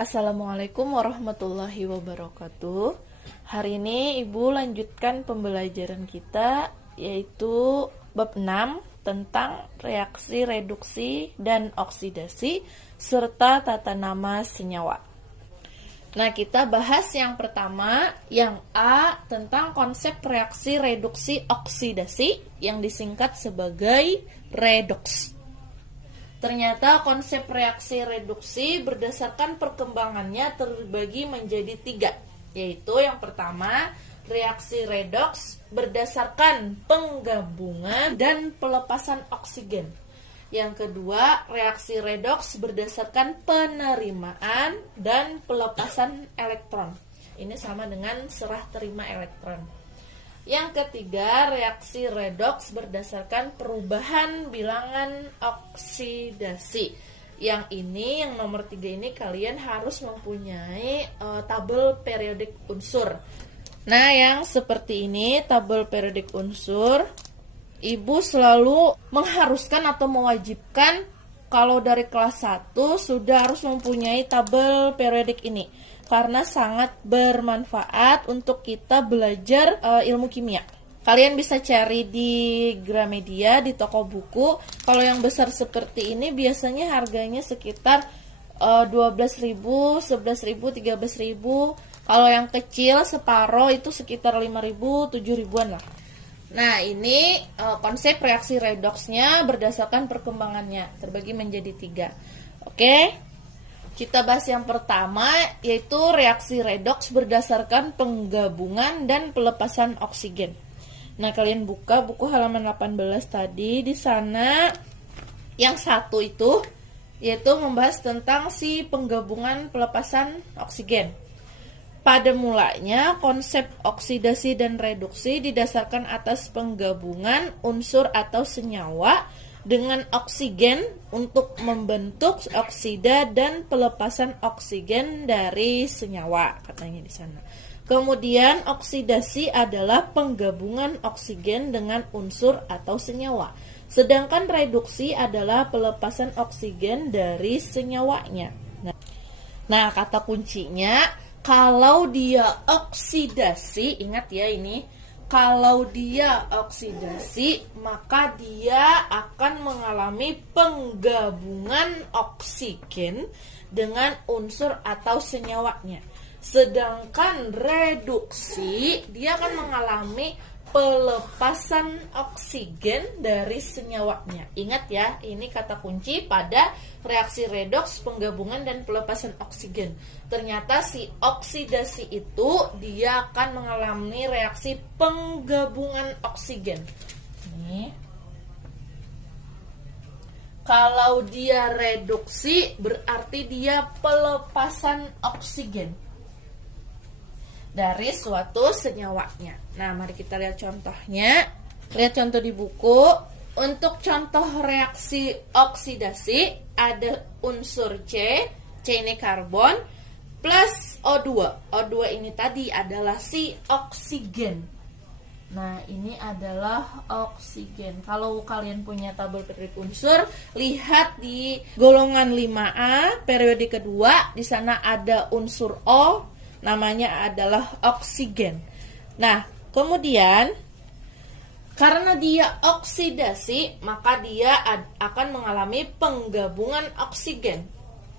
Assalamualaikum warahmatullahi wabarakatuh. Hari ini Ibu lanjutkan pembelajaran kita, yaitu bab 6 tentang reaksi reduksi dan oksidasi serta tata nama senyawa. Nah, kita bahas yang pertama, yang A, tentang konsep reaksi reduksi oksidasi yang disingkat sebagai redoks. Ternyata konsep reaksi reduksi berdasarkan perkembangannya terbagi menjadi 3, yaitu yang pertama, reaksi redoks berdasarkan penggabungan dan pelepasan oksigen. Yang kedua, reaksi redoks berdasarkan penerimaan dan pelepasan elektron. Ini sama dengan serah terima elektron. Yang ketiga, reaksi redoks berdasarkan perubahan bilangan oksidasi. Yang nomor 3 ini kalian harus mempunyai tabel periodik unsur. Nah, yang seperti ini, tabel periodik unsur, Ibu selalu mengharuskan atau mewajibkan kalau dari kelas 1 sudah harus mempunyai tabel periodik ini. Karena sangat bermanfaat untuk kita belajar ilmu kimia. Kalian bisa cari di Gramedia, di toko buku. Kalau yang besar seperti ini biasanya harganya sekitar 12.000, 11.000, 13.000. Kalau yang kecil separoh itu sekitar 5.000, 7.000-an lah. Nah, ini konsep reaksi redoksnya berdasarkan perkembangannya, terbagi menjadi 3. Oke. Kita bahas yang pertama, yaitu reaksi redoks berdasarkan penggabungan dan pelepasan oksigen. Nah, kalian buka buku halaman 18 tadi. Di sana yang 1 itu yaitu membahas tentang si penggabungan pelepasan oksigen. Pada mulanya, konsep oksidasi dan reduksi didasarkan atas penggabungan unsur atau senyawa dengan oksigen untuk membentuk oksida dan pelepasan oksigen dari senyawa, katanya di sana. Kemudian oksidasi adalah penggabungan oksigen dengan unsur atau senyawa. Sedangkan reduksi adalah pelepasan oksigen dari senyawanya. Nah, kata kuncinya, kalau dia oksidasi, ingat ya ini, kalau dia oksidasi, maka dia akan mengalami penggabungan oksigen dengan unsur atau senyawanya. Sedangkan reduksi, dia akan mengalami pelepasan oksigen dari senyawanya. Ingat ya, ini kata kunci pada reaksi redoks, penggabungan dan pelepasan oksigen. Ternyata si oksidasi itu dia akan mengalami reaksi penggabungan oksigen. Nih. Kalau dia reduksi berarti dia pelepasan oksigen dari suatu senyawanya. Nah, mari kita lihat contohnya. Lihat contoh di buku. Untuk contoh reaksi oksidasi, ada unsur C ini karbon, plus O2. O2 ini tadi adalah si oksigen. Nah, ini adalah oksigen. Kalau kalian punya tabel periodik unsur, lihat di golongan 5A, periode kedua, di sana ada unsur O, namanya adalah oksigen. Nah, kemudian karena dia oksidasi, maka dia akan mengalami penggabungan oksigen.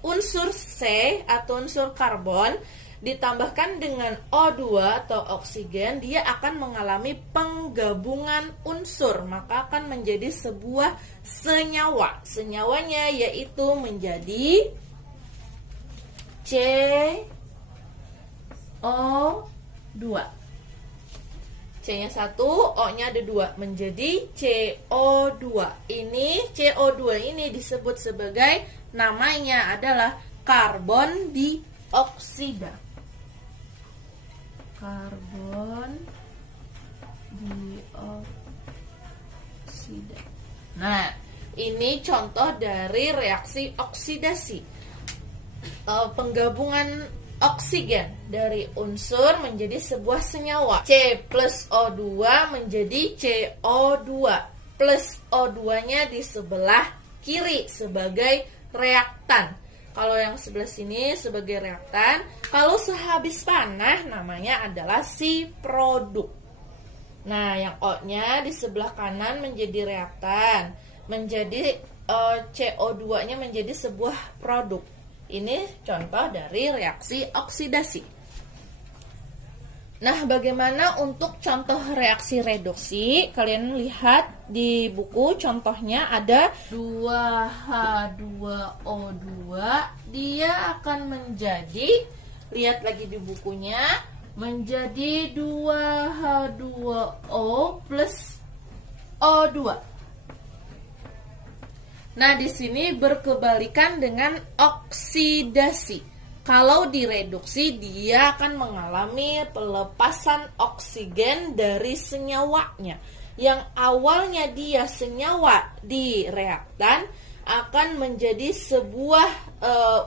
Unsur C atau unsur karbon ditambahkan dengan O2 atau oksigen, dia akan mengalami penggabungan unsur, maka akan menjadi sebuah senyawa. Senyawanya yaitu menjadi CO2. C-nya 1, O-nya ada 2, menjadi CO2. Ini CO2 ini disebut sebagai, namanya adalah karbon dioksida. Karbon dioksida. Nah, ini contoh dari reaksi oksidasi. Penggabungan oksigen dari unsur menjadi sebuah senyawa. C plus O2 menjadi CO2 plus O2-nya di sebelah kiri sebagai reaktan. Kalau yang sebelah sini sebagai reaktan. Kalau sehabis panah namanya adalah si produk. Nah, yang O-nya di sebelah kanan menjadi reaktan, menjadi CO2-nya menjadi sebuah produk. Ini contoh dari reaksi oksidasi. Nah, bagaimana untuk contoh reaksi reduksi? Kalian lihat di buku contohnya ada 2H2O2. Dia akan menjadi, lihat lagi di bukunya, menjadi 2H2O plus O2. Nah, di sini berkebalikan dengan oksidasi. Kalau direduksi, dia akan mengalami pelepasan oksigen dari senyawanya. Yang awalnya dia senyawa di reaktan akan menjadi sebuah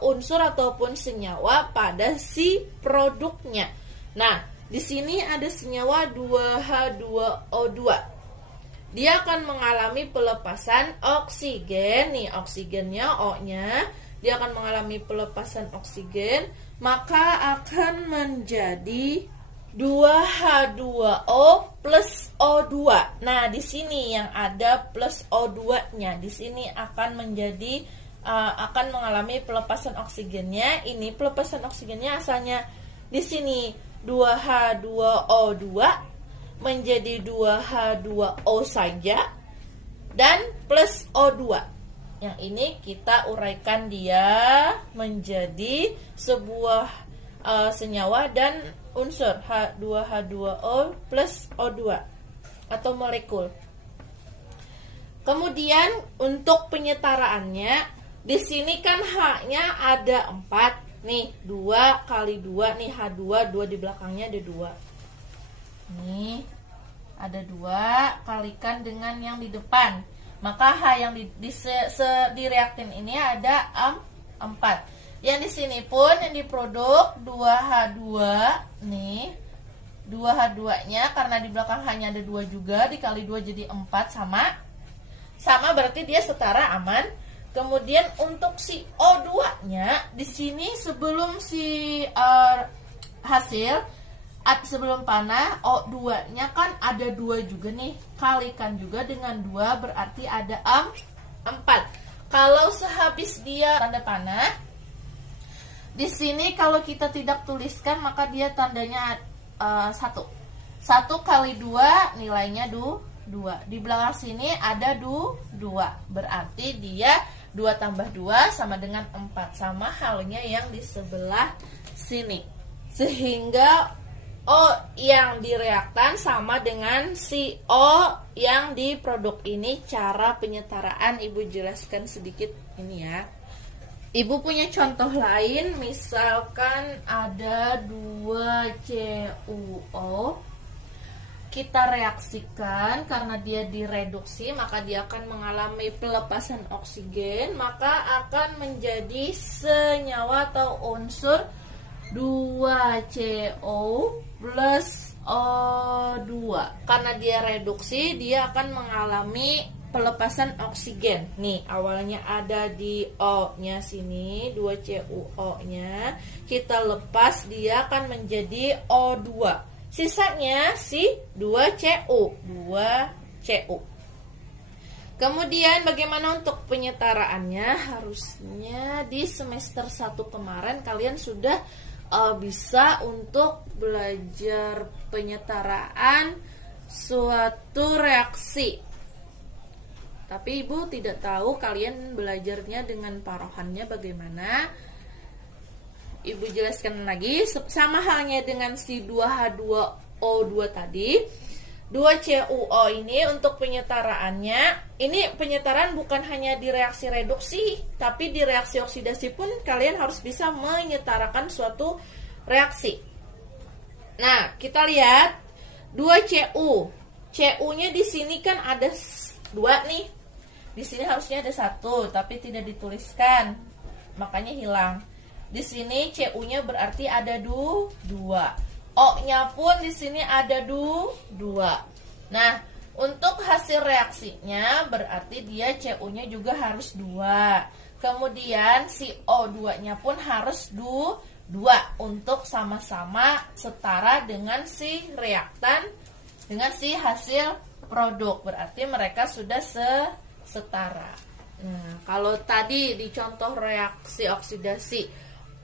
unsur ataupun senyawa pada si produknya. Nah, di sini ada senyawa 2H2O2. Dia akan mengalami pelepasan oksigen. Nih, oksigennya O-nya. Dia akan mengalami pelepasan oksigen, maka akan menjadi 2H2O plus O2. Nah, di sini yang ada plus O2-nya, di sini akan menjadi akan mengalami pelepasan oksigennya. Ini pelepasan oksigennya asalnya di sini 2H2O2 menjadi 2H2O saja dan plus O2. Yang ini kita uraikan dia menjadi sebuah senyawa dan unsur H2H2O plus O2 atau molekul. Kemudian untuk penyetaraannya, di sini kan H-nya ada 4. Nih, 2 kali 2, nih H2, 2 di belakangnya ada 2. Nih, ada 2, kalikan dengan yang di depan. Maka H yang di reaktan ini ada 4. Yang di sini pun yang diproduk 2H2 nih. 2H2-nya karena di belakang H-nya ada 2 juga, dikali 2 jadi 4 sama. Sama berarti dia setara, aman. Kemudian untuk si O2-nya di sini sebelum si hasil sebelum panah, O2-nya kan ada 2 juga nih. Kalikan juga dengan 2 berarti ada 4. Kalau sehabis dia tanda panah, di sini kalau kita tidak tuliskan maka dia tandanya 1. 1 kali 2 nilainya 2. Di belakang sini ada 2. Berarti dia 2 tambah 2 sama dengan 4. Sama halnya yang di sebelah sini. Sehingga O yang direaktan sama dengan si O yang di produk ini. Cara penyetaraan Ibu jelaskan sedikit ini ya. Ibu punya contoh lain, misalkan ada 2CuO. Kita reaksikan, karena dia direduksi maka dia akan mengalami pelepasan oksigen, maka akan menjadi senyawa atau unsur 2CO plus O2. Karena dia reduksi, dia akan mengalami pelepasan oksigen. Nih, awalnya ada di O-nya sini, 2CuO-nya. Kita lepas, dia akan menjadi O2. Sisanya si 2Cu. Kemudian bagaimana untuk penyetaraannya? Harusnya di semester 1 kemarin kalian sudah bisa untuk belajar penyetaraan suatu reaksi. Tapi Ibu tidak tahu kalian belajarnya dengan parohannya bagaimana. Ibu jelaskan lagi, sama halnya dengan si 2H2O2 tadi. 2CuO ini untuk penyetaraannya, ini penyetaraan bukan hanya di reaksi reduksi, tapi di reaksi oksidasi pun kalian harus bisa menyetarakan suatu reaksi. Nah, kita lihat 2Cu. Cu-nya di sini kan ada 2 nih. Di sini harusnya ada 1, tapi tidak dituliskan. Makanya hilang. Di sini Cu-nya berarti ada 2. O-nya pun di sini ada 2. Nah, untuk hasil reaksinya berarti dia Cu-nya juga harus 2. Kemudian si O2-nya pun harus 2 untuk sama-sama setara dengan si reaktan, dengan si hasil produk. Berarti mereka sudah setara. Nah, kalau tadi di contoh reaksi oksidasi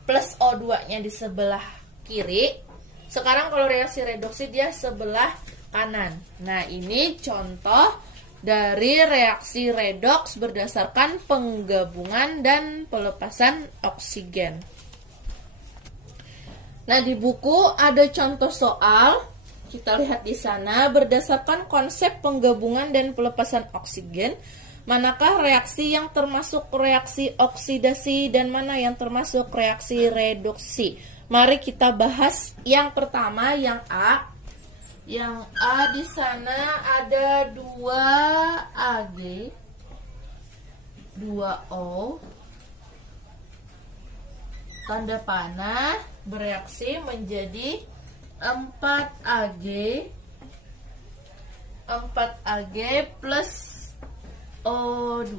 plus O2-nya di sebelah kiri, sekarang kalau reaksi reduksi dia sebelah kanan. Nah, ini contoh dari reaksi redoks berdasarkan penggabungan dan pelepasan oksigen. Nah, di buku ada contoh soal. Kita lihat di sana, berdasarkan konsep penggabungan dan pelepasan oksigen, manakah reaksi yang termasuk reaksi oksidasi dan mana yang termasuk reaksi reduksi? Mari kita bahas yang pertama, yang A. Yang A di sana ada 2Ag, 2O, tanda panah, bereaksi menjadi 4Ag, 4Ag plus O2.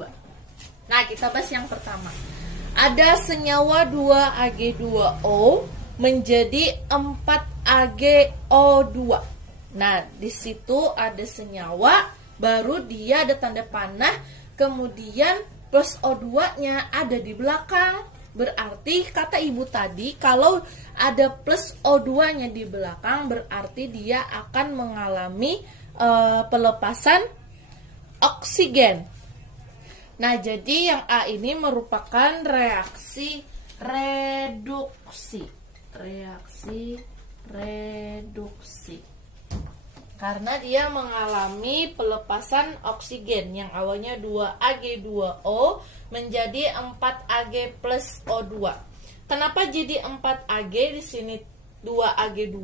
Nah, kita bahas yang pertama. Ada senyawa 2Ag2O menjadi 4AgO2. Nah, di situ ada senyawa, baru dia ada tanda panah, kemudian plus O2-nya ada di belakang. Berarti kata ibu tadi, kalau ada plus O2-nya di belakang, berarti dia akan mengalami pelepasan oksigen. Nah, jadi yang A ini merupakan reaksi reduksi. Reaksi reduksi. Karena dia mengalami pelepasan oksigen yang awalnya 2Ag2O menjadi 4Ag plus O2. Kenapa jadi 4Ag di sini 2Ag2?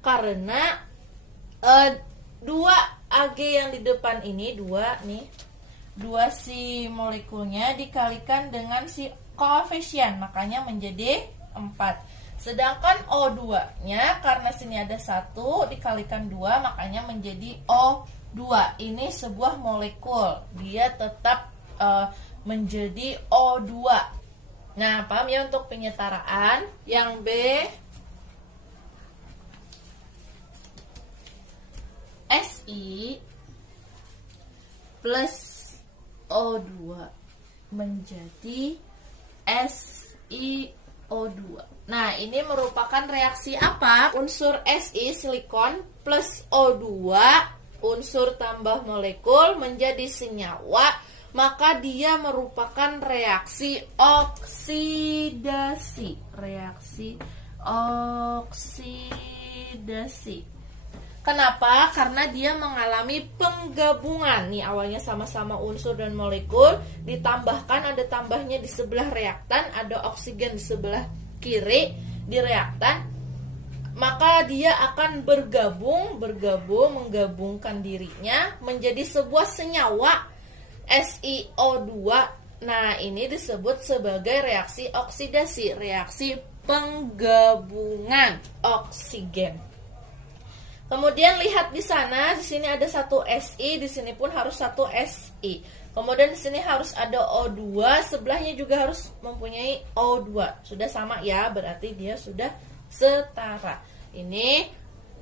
Karena 2Ag yang di depan ini 2 si molekulnya dikalikan dengan si koefisien, makanya menjadi 4. Sedangkan O2-nya karena sini ada 1 dikalikan 2 makanya menjadi O2. Ini sebuah molekul, dia tetap menjadi O2. Nah, paham ya untuk penyetaraan? Yang B, Si plus O2 menjadi SiO2. Nah, ini merupakan reaksi apa? Unsur Si, silikon, plus O2, unsur tambah molekul, menjadi senyawa. Maka dia merupakan reaksi oksidasi. Reaksi oksidasi. Kenapa? Karena dia mengalami penggabungan. Nih, awalnya sama-sama unsur dan molekul, ditambahkan ada tambahnya di sebelah reaktan, ada oksigen di sebelah kiri di reaktan, maka dia akan menggabungkan dirinya menjadi sebuah senyawa SiO2. Nah, ini disebut sebagai reaksi oksidasi, reaksi penggabungan oksigen. Kemudian lihat di sana, di sini ada 1 Si, di sini pun harus 1 Si. Kemudian di sini harus ada O2, sebelahnya juga harus mempunyai O2. Sudah sama ya, berarti dia sudah setara. Ini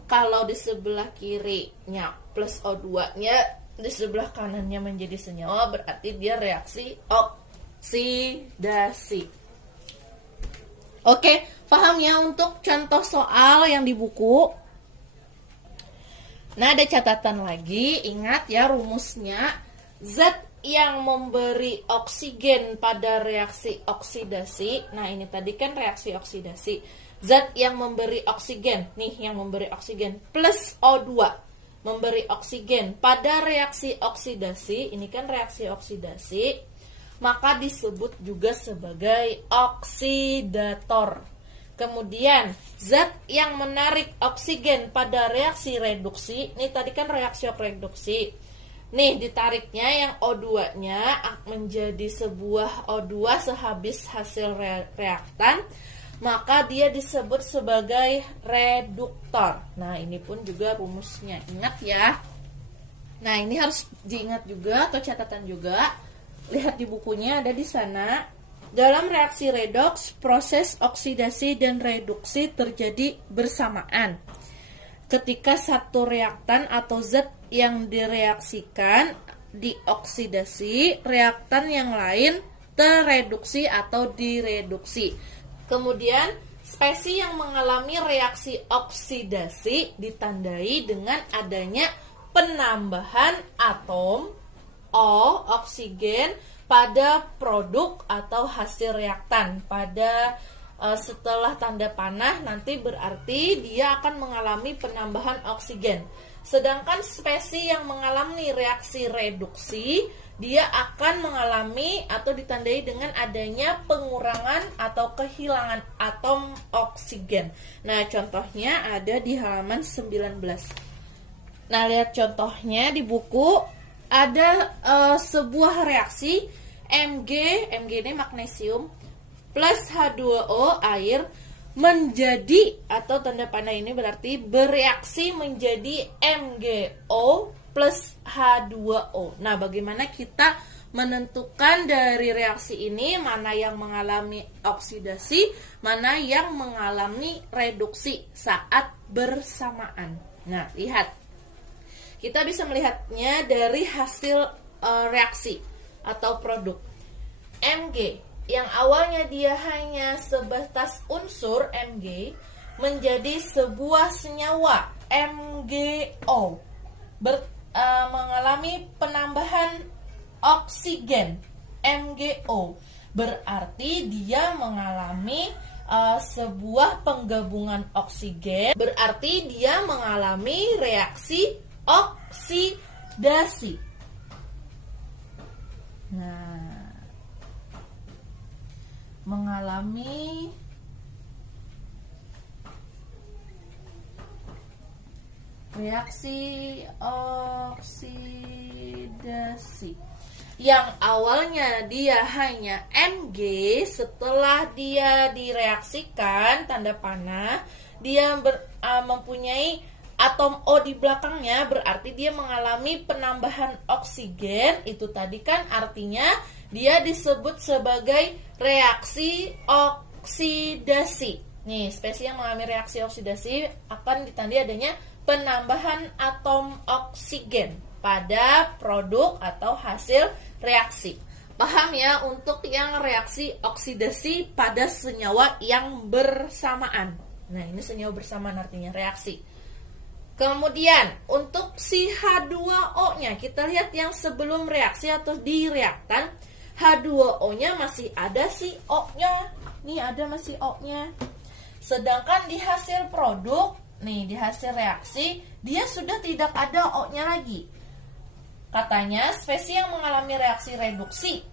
kalau di sebelah kirinya plus O2-nya, di sebelah kanannya menjadi senyawa, berarti dia reaksi oksidasi. Oke, paham ya untuk contoh soal yang di buku? Nah, ada catatan lagi, ingat ya rumusnya. Zat yang memberi oksigen pada reaksi oksidasi. Nah, ini tadi kan reaksi oksidasi. Zat yang memberi oksigen, nih yang memberi oksigen plus O2 memberi oksigen pada reaksi oksidasi. Ini kan reaksi oksidasi, maka disebut juga sebagai oksidator. Kemudian, zat yang menarik oksigen pada reaksi reduksi, ini tadi kan reaksi reduksi. Nih, ditariknya yang O2-nya menjadi sebuah O2 sehabis hasil reaktan, maka dia disebut sebagai reduktor. Nah, ini pun juga rumusnya. Ingat ya. Nah, ini harus diingat juga atau catatan juga. Lihat di bukunya ada di sana. Dalam reaksi redoks, proses oksidasi dan reduksi terjadi bersamaan. Ketika satu reaktan atau zat yang direaksikan dioksidasi, reaktan yang lain tereduksi atau direduksi. Kemudian, spesies yang mengalami reaksi oksidasi ditandai dengan adanya penambahan atom O oksigen pada produk atau hasil reaktan. Setelah tanda panah nanti berarti dia akan mengalami penambahan oksigen. Sedangkan spesies yang mengalami reaksi reduksi, dia akan mengalami atau ditandai dengan adanya pengurangan atau kehilangan atom oksigen. Nah, contohnya ada di halaman 19. Nah, lihat contohnya di buku. Ada sebuah reaksi Mg ini magnesium plus H2O air menjadi, atau tanda panah ini berarti bereaksi menjadi MgO plus H2O. Nah, bagaimana kita menentukan dari reaksi ini mana yang mengalami oksidasi, mana yang mengalami reduksi saat bersamaan? Nah, lihat. Kita bisa melihatnya dari hasil reaksi atau produk. Mg yang awalnya dia hanya sebatas unsur Mg menjadi sebuah senyawa MgO mengalami penambahan oksigen MgO, berarti dia mengalami sebuah penggabungan oksigen, berarti dia mengalami reaksi oksidasi. Nah, mengalami reaksi oksidasi. Yang awalnya dia hanya Mg, setelah dia direaksikan tanda panah, dia mempunyai atom O di belakangnya, berarti dia mengalami penambahan oksigen. Itu tadi kan artinya dia disebut sebagai reaksi oksidasi. Nih, spesies yang mengalami reaksi oksidasi akan ditandai adanya penambahan atom oksigen pada produk atau hasil reaksi. Paham ya untuk yang reaksi oksidasi pada senyawa yang bersamaan. Nah, ini senyawa bersamaan artinya reaksi. Kemudian untuk si H2O-nya, kita lihat yang sebelum reaksi atau di reaktan, H2O-nya masih ada si O-nya. Nih ada masih O-nya. Sedangkan di hasil produk, nih di hasil reaksi, dia sudah tidak ada O-nya lagi. Katanya spesies yang mengalami reaksi reduksi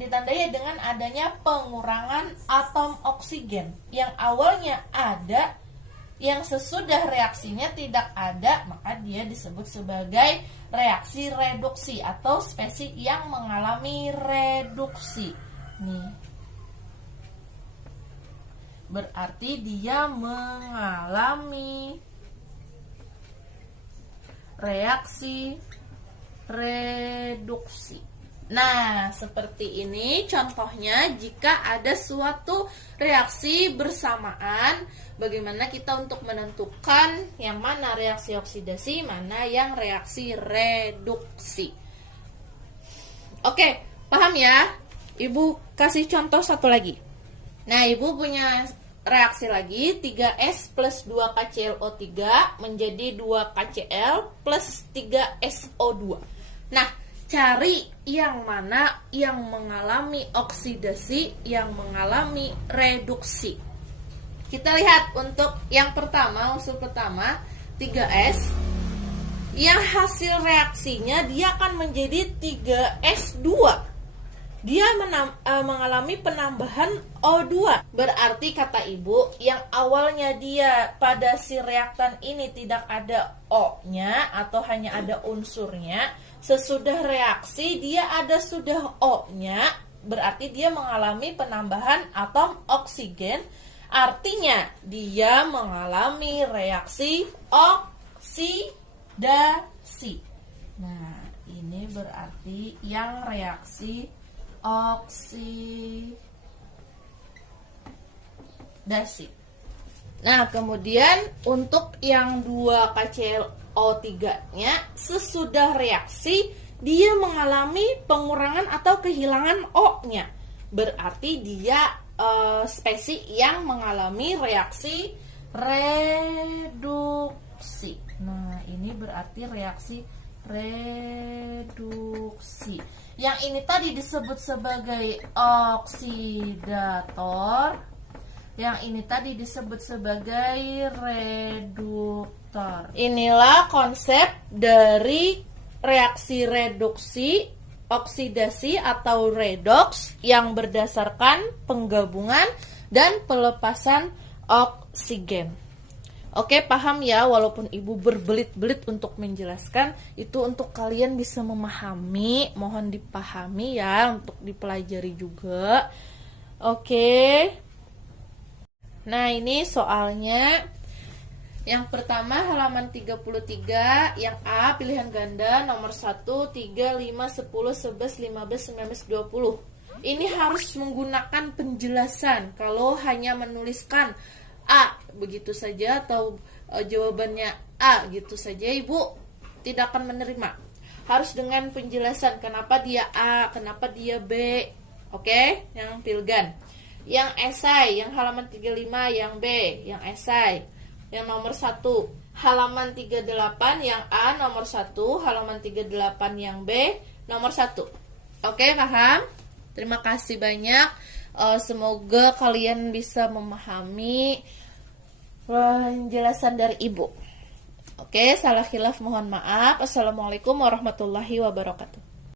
ditandai dengan adanya pengurangan atom oksigen. Yang awalnya ada, yang sesudah reaksinya tidak ada, maka dia disebut sebagai reaksi reduksi atau spesies yang mengalami reduksi. Nih, berarti dia mengalami reaksi reduksi. Nah, seperti ini contohnya jika ada suatu reaksi bersamaan, bagaimana kita untuk menentukan yang mana reaksi oksidasi, mana yang reaksi reduksi. Oke, paham ya? Ibu kasih contoh satu lagi. Nah, Ibu punya reaksi lagi, 3S plus 2KClO3 menjadi 2KCl plus 3SO2. Nah, cari yang mana yang mengalami oksidasi, yang mengalami reduksi. Kita lihat untuk yang pertama, unsur pertama 3S, yang hasil reaksinya dia akan menjadi 3S2. Dia mengalami penambahan O2. Berarti kata Ibu, yang awalnya dia pada si reaktan ini tidak ada O-nya atau hanya ada unsurnya, sesudah reaksi dia ada sudah O-nya, berarti dia mengalami penambahan atom oksigen. Artinya dia mengalami reaksi oksidasi. Nah, ini berarti yang reaksi oksidasi. Nah, kemudian untuk yang 2KClO3-nya sesudah reaksi dia mengalami pengurangan atau kehilangan O-nya. Berarti dia spesies yang mengalami reaksi reduksi. Nah, ini berarti reaksi reduksi. Yang ini tadi disebut sebagai oksidator. Yang ini tadi disebut sebagai reduktor. Inilah konsep dari reaksi reduksi, oksidasi atau redoks yang berdasarkan penggabungan dan pelepasan oksigen. Oke, paham ya, walaupun ibu berbelit-belit untuk menjelaskan, itu untuk kalian bisa memahami, mohon dipahami ya, untuk dipelajari juga. Oke. Nah, ini soalnya. Yang pertama halaman 33, yang A pilihan ganda nomor 1, 3, 5, 10, 11, 15, 19, 20. Ini harus menggunakan penjelasan. Kalau hanya menuliskan A begitu saja atau jawabannya A gitu saja, ibu tidak akan menerima. Harus dengan penjelasan kenapa dia A, kenapa dia B. Oke, yang pilgan. Yang esai, yang halaman 35, yang B, yang esai. Yang nomor 1, halaman 38, yang A nomor 1, halaman 38 yang B nomor 1. Oke, paham? Terima kasih banyak. Semoga kalian bisa memahami penjelasan dari ibu. Oke, salah khilaf mohon maaf. Assalamualaikum warahmatullahi wabarakatuh.